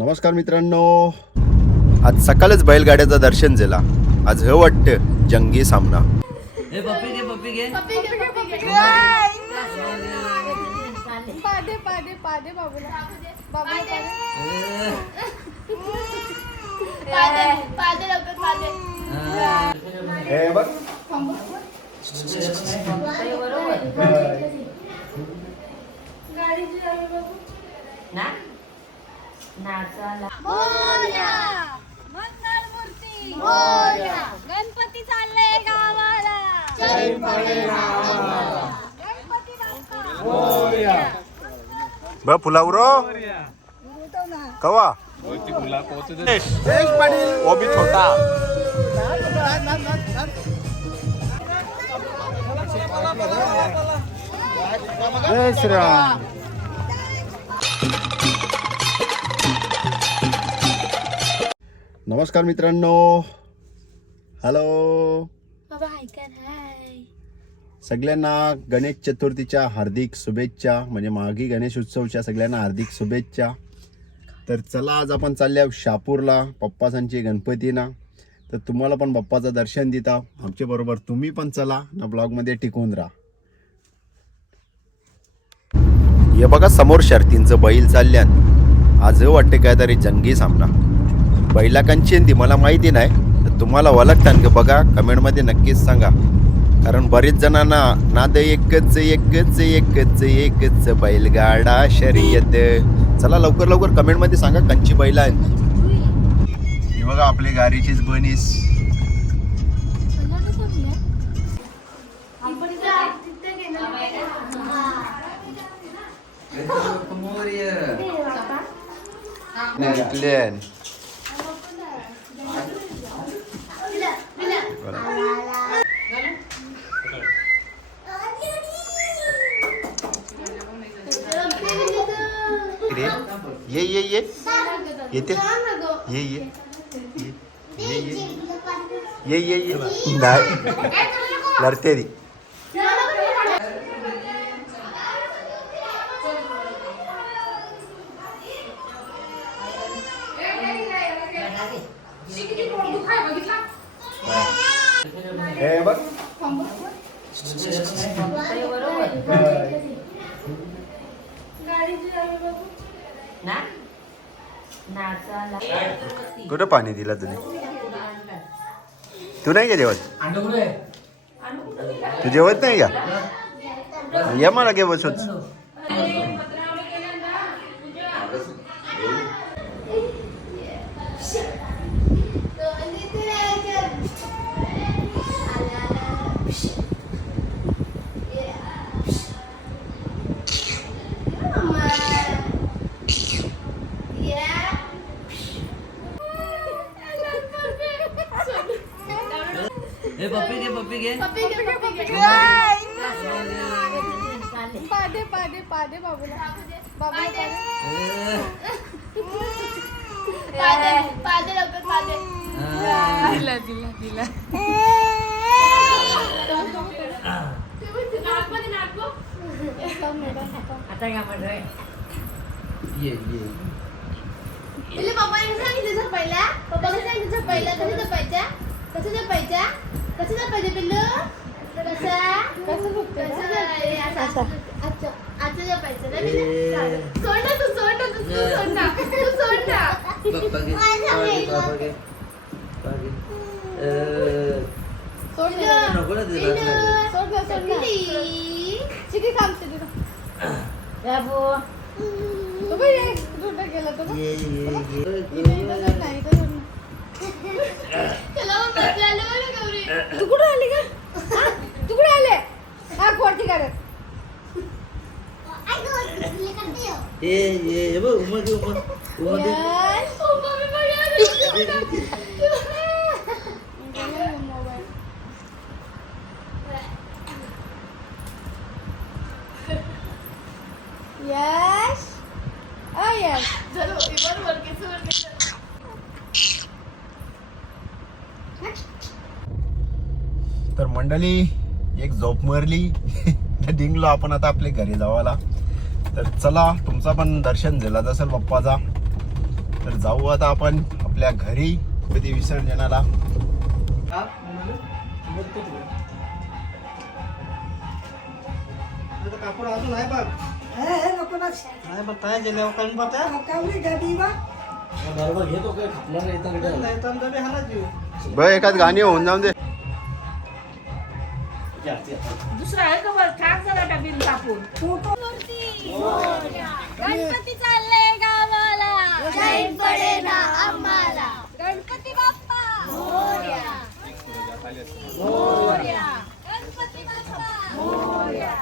नमस्कार मित्रांनो. आज सकाळच बैलगाड्याचं दर्शन झाला. आज हे वाटतं जंगी सामना. पप्पी घे पप्पी घे. पादे पादे पादे बाबूला. बाबूला पादे पादे पादे लवकर पादे हे बघ. गाडीची चावी बघू. ना? नाचाला मोरया मंगळ मूर्ती मोरया गणपती चालले गावाला. गणपती बाप्पा. ब फुलावरो? कवा? छोटा. जय श्रीराम नमस्कार मित्रांनो. हॅलो बाबा ऐका हाय सगळ्यांना गणेश चतुर्थीच्या हार्दिक शुभेच्छा म्हणजे मागी गणेश उत्सवच्या सगळ्यांना हार्दिक शुभेच्छा. तर चला आज आपण चालल्या शापूरला पप्पासांची गणपतीना. तर तुम्हाला पण बाप्पाचं दर्शन देता. आमच्या बरोबर तुम्ही पण चला ना ब्लॉगमध्ये टिकून राहा. हे बघा समोर शर्तींचं बैल चालल्यान आज वाटते काहीतरी जंगी सामना. बैला कंची ती मला माहिती नाही तर तुम्हाला ओळखतान का बघा? कमेंटमध्ये नक्कीच सांगा. कारण बरेच जणांना नाद एकच एकच एकच एकच बैलगाडा शर्यत. चला लवकर लवकर कमेंटमध्ये सांगा कंची बैल आहे ही बघा आपली गाडीचीच बनीस गेलं ये ये ये येते ये ये. ये ये. ये ये ये. नाही. लढते ती हे बघ. नाचाला कुठं पाणी दिलं तुम्ही तू नाही का जेवत? तू जेवत नाही का? ये मला घे बसच पप्पी घे पप्पी घे पप्पी घे, पप्पी घे. पादे पादे पादे बाबूला। बाबूला पादे। पादे पादे लवकर पादे। दिला दिला दिला। आता का म्हटलं ये ये। तिला पप्पाने सांगितलं झोपायला पप्पाने सांगितलं झोपायला कसं झोपायचं पिल्लू कसा कसं झोपते कसं झोपायचं अच्छा अच्छा अच्छा झोपायचं ना पिल्लू सोड ना तू सोड ना तू तू सोड ना तू सोड ना पप्पा घे माझ्या पप्पा वेळेला. घे पप्पा घे अं, सोड पिल्लू, ना नको ना तिला पिल्लू. सोड ना सोड ना पिल्ली. चिकी थांबते तिथं बाबू तू पण ये कुठं गेला तो ये ये ये इथं सोड ना इथं सोड तू कुठं आली का हा? तू कुठे आले? हा खोटी करत ये ये हे बघ उमर दे उमर उमर यश अ यश चलो, वरकेचं. तर मंडळी एक झोप मारली. डिंगलो आपण आता आपल्या घरी जावाला. तर चला तुमचा पण दर्शन झाला असेल बाप्पाचा. तर जाऊ आता आपण आपल्या घरी कधी विसर्जनाला कापड अजून आहे बघ. नाही बघ काय गेल्यावर काढून पाहता बरोबर घेतो काय खापला नाही तर कुठे नाही तर डबे हाणायचे ब एखाद गाणी होऊन जाऊन दे. दुसरा आहे का बरं? ठाक झाला डबीन कापून? गणपती चालले गावाला. जाईन पडे ना आम्हाला. गणपती बाप्पा! मोरया. मोरया. गणपती बाप्पा! मोरया.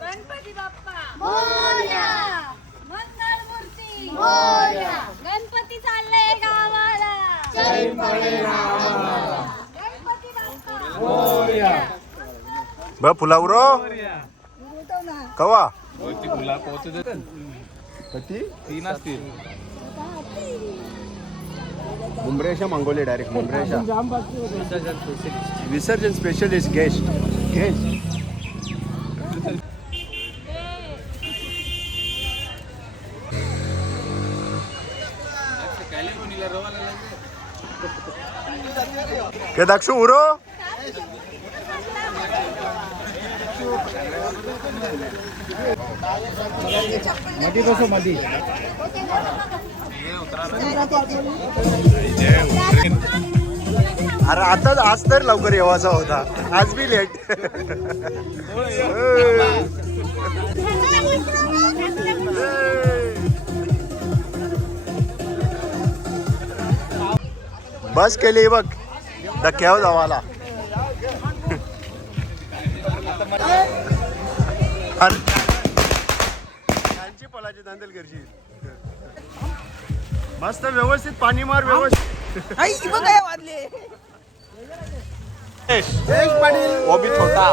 गणपती बाप्पा! मोरया. मंगल मूर्ती! मोरया. गणपती चालले गावाला. जाईन पडे ना आम्हाला. गणपती बाप्पा! मोरया. ब फुलावरो? कवा? कधी? तीन असतील मुंबरेशा मागवले डायरेक्ट मुंबरेशा विसर्जन स्पेशलिस्ट गेस्ट गेस्ट के दाक्षू उरो. मधी कसं मधी. अरे आता आज तर लवकर येवाचा होता. आज बी लेट बस केली बघ. धक्क्यावर जावाला. दांदल करशील मस्त व्यवस्थित पाणी मार व्यवस्थित. वो भी छोटा.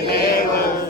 ये बघ. नाच,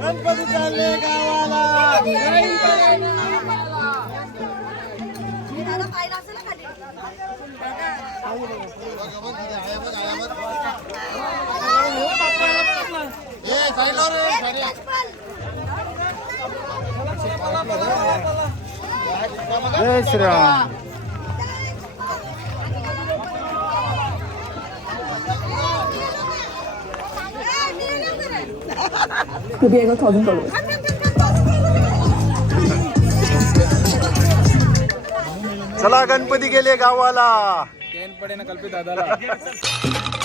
गणपती चालले गावाला. जय श्रीराम. चला गणपती गेले गावाला केन पडे ना कल्पित दादाला